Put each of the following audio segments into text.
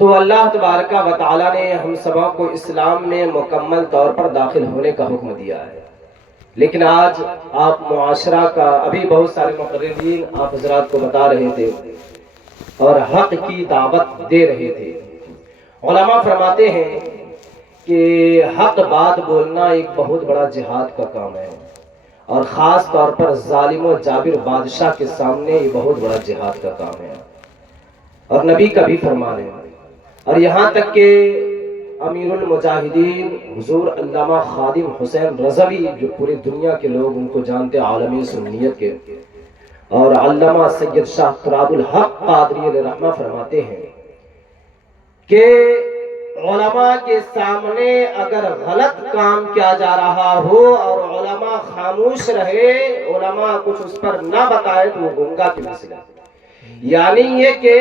تو اللہ تبارک و تعالیٰ نے ہم سبوں کو اسلام میں مکمل طور پر داخل ہونے کا حکم دیا ہے، لیکن آج آپ معاشرہ کا، ابھی بہت سارے مقررین آپ حضرات کو بتا رہے تھے اور حق کی دعوت دے رہے تھے۔ علماء فرماتے ہیں کہ حق بات بولنا ایک بہت بڑا جہاد کا کام ہے، اور خاص طور پر ظالم و جابر بادشاہ کے سامنے یہ بہت بڑا جہاد کا کام ہے، اور نبی کا بھی فرمان ہے۔ اور یہاں تک کہ امیر المجاہدین حضور علامہ خادم حسین رضوی، جو پوری دنیا کے لوگ ان کو جانتے عالم سنیت کے، اور علامہ سید شاہ تراب الحق قادری علیہ رحمہ فرماتے ہیں کہ علماء کے سامنے اگر غلط کام کیا جا رہا ہو اور علماء خاموش رہے، علماء کچھ اس پر نہ بتائے، تو وہ گنگا کی مثل ہے۔ یعنی یہ کہ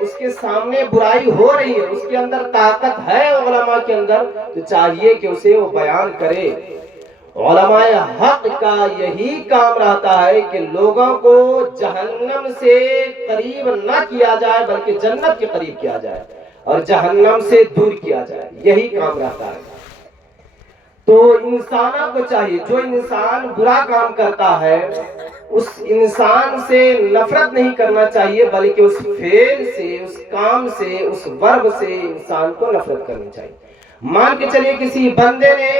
اس کے سامنے برائی ہو رہی ہے، اس کے اندر طاقت ہے علماء کے اندر، تو چاہیے کہ اسے وہ بیان کرے۔ علماء حق کا یہی کام رہتا ہے کہ لوگوں کو جہنم سے قریب نہ کیا جائے بلکہ جنت کے قریب کیا جائے، اور جہنم سے دور کیا جائے، یہی کام رہتا ہے۔ تو انسانوں کو چاہیے، جو انسان برا کام کرتا ہے اس انسان سے نفرت نہیں کرنا چاہیے، بلکہ اس فعل سے، اس کام سے، اس ورب سے انسان کو نفرت کرنی چاہیے۔ مان کے چلیے کسی بندے نے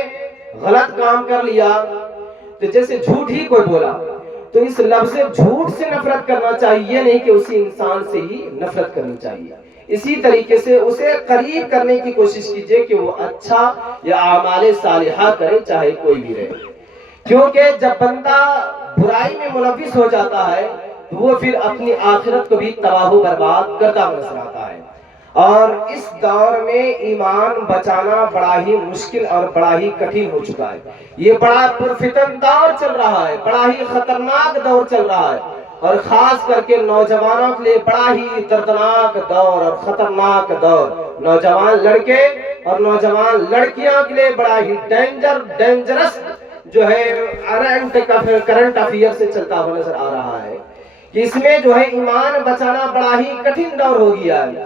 غلط کام کر لیا، تو جیسے جھوٹ ہی کوئی بولا، تو اس لفظ جھوٹ سے نفرت کرنا چاہیے، نہیں کہ اسی انسان سے ہی نفرت کرنی چاہیے۔ اسی طریقے سے اسے قریب کرنے کی کوشش کیجئے کہ وہ اچھا یا اعمال صالحہ کرے، چاہے کوئی بھی رہے، کیونکہ جب بندہ برائی میں ملوث ہو جاتا ہے تو وہ پھر اپنی آخرت کو بھی تباہ و برباد کرتا نظر آتا ہے۔ اور اس دور میں ایمان بچانا بڑا ہی مشکل اور بڑا ہی کٹھن ہو چکا ہے۔ یہ بڑا پرفتن دور چل رہا ہے، بڑا ہی خطرناک دور چل رہا ہے، اور خاص کر کے نوجوانوں کے لیے بڑا ہی دردناک دور اور خطرناک دور۔ نوجوان لڑکے اور نوجوان لڑکیاں کے لیے بڑا ہی ڈینجرس جو ہے کرنٹ افیئر سے چلتا ہوا نظر آ رہا ہے، کہ اس میں جو ہے ایمان بچانا بڑا ہی کٹھن دور ہو گیا ہے۔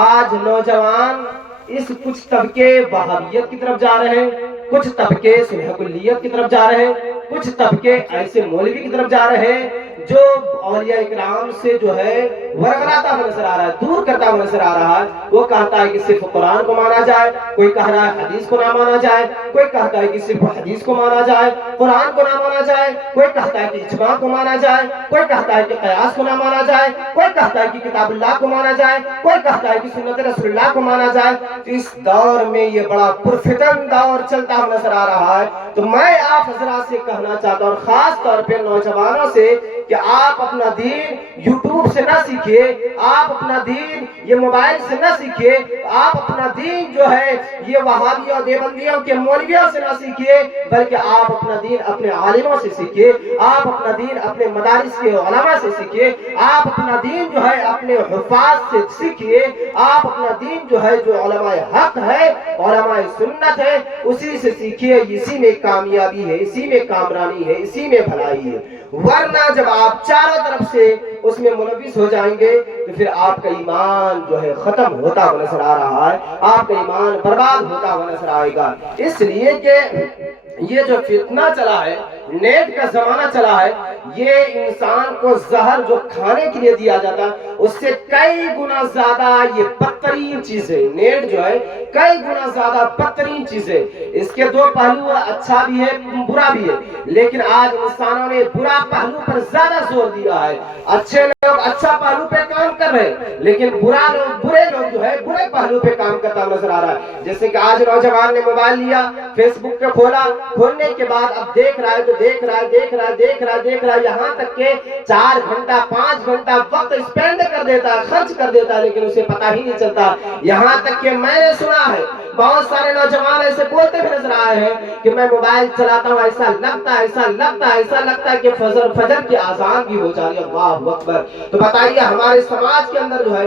آج نوجوان اس کچھ طبقے وہابیت کی طرف جا رہے ہیں، کچھ طبقے صلح کلیت کی طرف جا رہے ہیں، کچھ طبقے ایسے مولوی کی طرف جا رہے ہیں جو اولیاء اکرام سے جو ہے ورغلاتا ہوا نظر آ رہا ہے، دور کرتا ہوا نظر آ رہا ہے۔ وہ کہتا ہے کہ صرف قرآن کو مانا جائے، کوئی کہہ رہا ہے حدیث کو نہ مانا جائے، کوئی کہتا ہے کہ صرف حدیث کو مانا جائے، قرآن کو نہ مانا جائے، کوئی کہتا ہے کہ اجماع کو مانا جائے، کوئی کہتا ہے کہ قیاس کو نہ مانا جائے، کوئی کہتا ہے کہ کتاب اللہ کو مانا جائے، کوئی کہتا ہے کہ سنت رسول اللہ کو مانا جائے۔ تو اس دور میں یہ بڑا پرفتن دور چلتا ہوا نظر آ رہا ہے۔ تو میں آپ حضرات سے کہنا چاہتا ہوں، اور خاص طور پہ نوجوانوں سے، کہ آپ اپنا دین یوٹیوب سے نہ سیکھیے، آپ اپنا دین یہ موبائل سے نہ سیکھیے، آپ اپنا دین جو ہے یہ وہابیوں دیوبندیوں کے مولویوں سے نہ سیکھیے، بلکہ آپ اپنا دین اپنے عالموں سے سیکھیے، آپ اپنا دین اپنے مدارس کے علماء سے سیکھیے، آپ اپنا دین جو ہے اپنے حفاظ سے سیکھیے، آپ اپنا دین جو ہے جو علماء حق ہے، علماء سنت ہے، اسی سے سیکھیے۔ اسی میں کامیابی ہے، اسی میں کامرانی ہے، اسی میں بھلائی ہے۔ ورنہ جب آپ چاروں طرف سے اس میں ملوث ہو جائیں گے تو پھر آپ کا ایمان جو ہے ختم ہوتا ہوا نظر آ رہا ہے، آپ کا ایمان برباد ہوتا ہوا نظر آئے گا۔ اس لیے کہ یہ جو فتنہ چلا ہے، نیٹ کا زمانہ چلا ہے، یہ انسان کو زہر جو کھانے کے لیے دیا جاتا ہے اس سے کئی گنا زیادہ یہ بدترین چیز ہے۔ نیٹ جو ہے کئی گنا زیادہ بدترین چیز ہے۔ اس کے دو پہلو، اچھا بھی ہے برا بھی ہے، لیکن آج انسانوں نے برا پہلو پر زیادہ زور دیا ہے۔ اچھے لوگ اچھا پہلو پہ کام کر رہے ہیں، لیکن برے لوگ جو ہے برے پہلو پہ کام کرتا نظر آ رہا ہے۔ جیسے کہ آج نوجوان نے موبائل لیا، فیس بک پہ کھولا، کھولنے کے بعد اب دیکھ رہا ہے تو دیکھ رہا ہے، یہاں تک کہ 4 گھنٹہ 5 گھنٹہ وقت اسپینڈ کر دیتا ہے، خرچ کر دیتا ہے، لیکن اسے پتہ ہی نہیں چلتا۔ یہاں تک کہ میں نے سنا ہے بہت سارے نوجوان ایسے بولتے ہوئے نظر آئے ہیں کہ میں موبائل چلاتا ہوں، ایسا لگتا ہے کہ فجر کی اذان بھی ہو جا رہی ہے۔ اللہ اکبر۔ تو بتائیے ہمارے سماج کے اندر جو ہے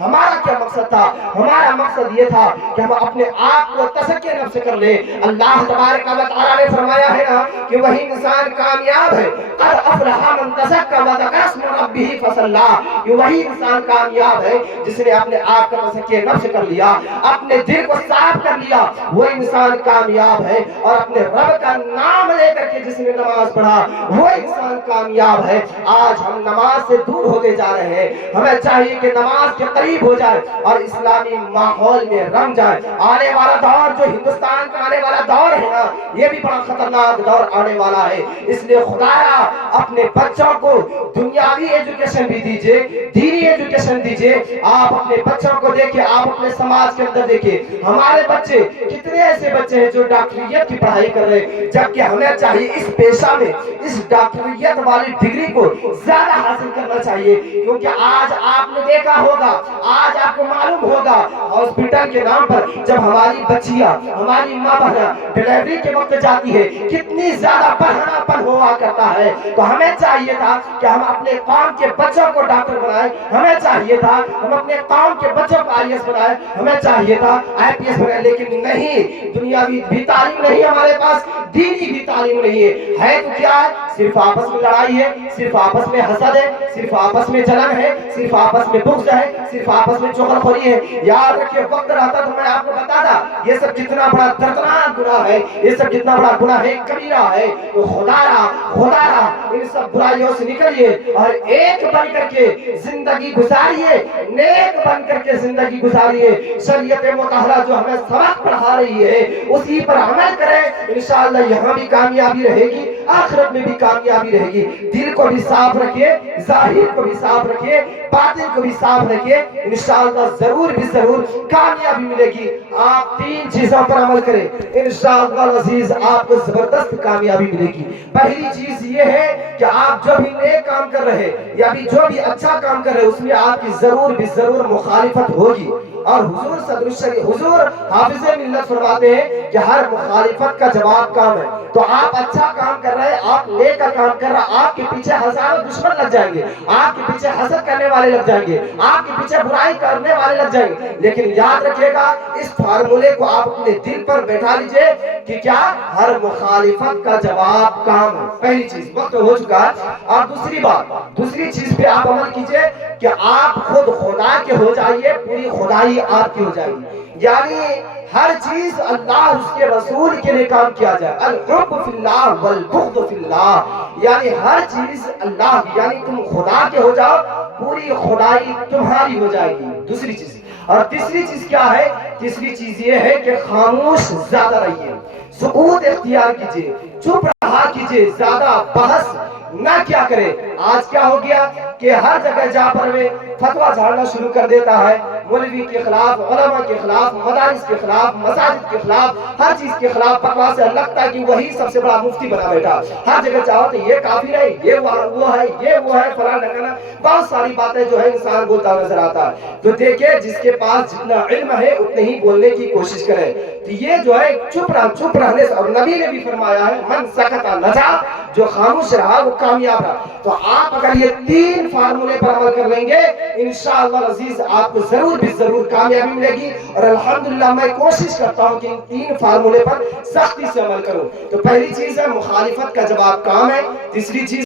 ہمارا کیا مقصد تھا؟ ہمارا مقصد یہ تھا کہ ہم اپنے آپ کو تزکیہ نفس کر لیں. اللہ تبارک و تعالیٰ نے فرمایا ہے نا کہ وہی انسان کامیاب ہے. قد افلح من تزکیٰ وذکر اسم ربہ فصلی. یہ وہی انسان کامیاب ہے جس نے اپنے آپ کا تزکیہ نفس کر لیا, اپنے دل کو صاف کر لیا. وہ انسان کامیاب ہے. اور اپنے رب کا نام لے کر کے جس نے نماز پڑھا وہ انسان کامیاب ہے. آج ہم نماز سے دور ہوتے جا رہے ہیں. ہمیں چاہیے کہ نماز کے قریب ہو جائے اور اسلامی ماحول میں رنگ جائے. آنے والا دور جو ہندوستان کا آنے والا دور ہے نا, یہ بھی بڑا خطرناک دور آنے والا ہے. اس لیے خدایا اپنے بچوں کو دنیاوی ایجوکیشن بھی دیجئے, دینی ایجوکیشن دیجئے. آپ اپنے بچوں کو دیکھیں, آپ اپنے سماج کے اندر دیکھیں, ہمارے بچے کتنے ایسے بچے ہیں جو ڈاکٹریت کی پڑھائی کر رہے ہیں, جبکہ ہمیں چاہیے اس پیشہ میں اس ڈاکٹریت والی ڈگری کو زیادہ حاصل کرنا چاہیے. کیونکہ آج آپ نے دیکھا ہوگا, آج آپ کو معلوم ہوگا, ہاسپٹل کے نام پر جب ہماری بچیاں, ہماری ماں بہناں ڈیلیوری کے وقت جاتی ہے, کتنی زیادہ بہانا پن ہوا کرتا ہے. تو ہمیں چاہیے تھا کہ ہم اپنے قوم کے بچوں کو ڈاکٹر بنائیں. ہمیں چاہیے تھا ہم اپنے قوم کے بچوں کو آئی ایس بنائیں. ہمیں چاہیے تھا آئی پی ایس بنائیں. لیکن نہیں, دنیاوی بھی تعلیم نہیں ہمارے پاس, دینی بھی تعلیم نہیں ہے. تو کیا ہے؟ صرف آپس میں لڑائی ہے, صرف آپس میں حسد ہے, صرف آپس میں جلن ہے, صرف آپس میں بغض ہے, صرف آپس میں چغل خوری ہے. یاد رکھیے, وقت رہتا تو میں آپ کو بتاتا یہ سب کتنا بڑا دردناک گناہ ہے, یہ سب کتنا بڑا گناہ ہے, کبیرہ ہے. تو خدا را ان سب برائیوں سے نکلیے اور ایک بن کر کے زندگی گزاریے, نیک بن کر کے زندگی گزاریے. شریعت مطہرہ جو ہمیں سبق پڑھا رہی ہے اسی پر عمل کریں. انشاءاللہ یہاں بھی کامیابی رہے گی, آخرت میں بھی کامیابی رہے گی. دل کو بھی صاف رکھیے, ظاہر کو بھی صاف رکھیے, باطن کو بھی صاف رکھیے. انشاءاللہ ضرور بھی ضرور کامیابی ملے گی. آپ 3 چیزوں پر عمل کریں, انشاءاللہ العزیز آپ کو زبردست کامیابی ملے گی. پہلی چیز یہ ہے کہ آپ جو بھی نیک کام کر رہے یا بھی جو بھی اچھا کام کر رہے اس میں آپ کی ضرور بھی ضرور مخالفت ہوگی. اور حضور صدر الشریعہ, حضور حافظ ملت فرماتے ہیں کہ ہر مخالفت کا جواب کام ہے. تو آپ اچھا کام کر رہے, آپ نیک کا کام کر رہے, آپ کے پیچھے ہزاروں دشمن لگ جائیں گے, آپ کے پیچھے حسد کرنے والے لگ جائیں گے, آپ کے پیچھے برائی کرنے والے لگ جائیں گے. لیکن یاد رکھیے گا, اس فارمولے کو آپ اپنے دل پر بیٹھا لیجئے کہ کیا ہر مخالفت کا جواب کام ہے. پہلی چیز, وقت ہو چکا ہے. اور دوسری بات, دوسری چیز پہ آپ عمل کیجئے کہ آپ خود خدا کے ہو جائیے, پوری خدائی آپ کی ہو جائے گی. یعنی ہر چیز اللہ اس کے رسول کے لیے کام کیا جائے. الحب فی اللہ والبغض فی اللہ, یعنی ہر چیز اللہ کی, یعنی تم خدا کے ہو جاؤ, پوری خدائی تمہاری ہو جائے گی. دوسری چیز. اور تیسری چیز کیا ہے؟ تیسری چیز یہ ہے کہ خاموش زیادہ رہیے, سکوت اختیار کیجئے, چپ رہا کیجئے, زیادہ بحث نہ کیا کرے. آج کیا ہو گیا کہ ہر جگہ جا پر میں فتویٰ جھاڑنا شروع کر دیتا ہے, مولوی کے خلاف, علماء کے خلاف, مدارس کے خلاف, مساجد کے خلاف, ہر چیز کے خلاف بکواس سے. لگتا ہے کہ وہی سب سے بڑا مفتی بنا بیٹھا. ہر جگہ چاہو تو یہ کافر ہے, یہ وہ ہے, یہ وہ ہے, فلاں ڈھکانا, بہت ساری باتیں جو ہے انسان بولتا نظر آتا ہے. تو دیکھیں, جس کے پاس جتنا علم ہے اتنے ہی بولنے کی کوشش کرے. تو یہ جو ہے چپ رہنے سے, اور نبی نے بھی فرمایا ہے من سکت نجا, جو خاموش رہا وہ کامیاب رہا. تو آپ اگر یہ 3 فارمولے پر عمل کر لیں گے انشاءاللہ العزیز آپ کو ضرور بھی ضرور کامیابی ملے گی. اور الحمدللہ میں کوشش کرتا ہوں کہ ان 3 فارمولے پر سختی سے عمل کروں. تو پہلی چیز ہے مخالفت کا جواب کام ہے. تیسری چیز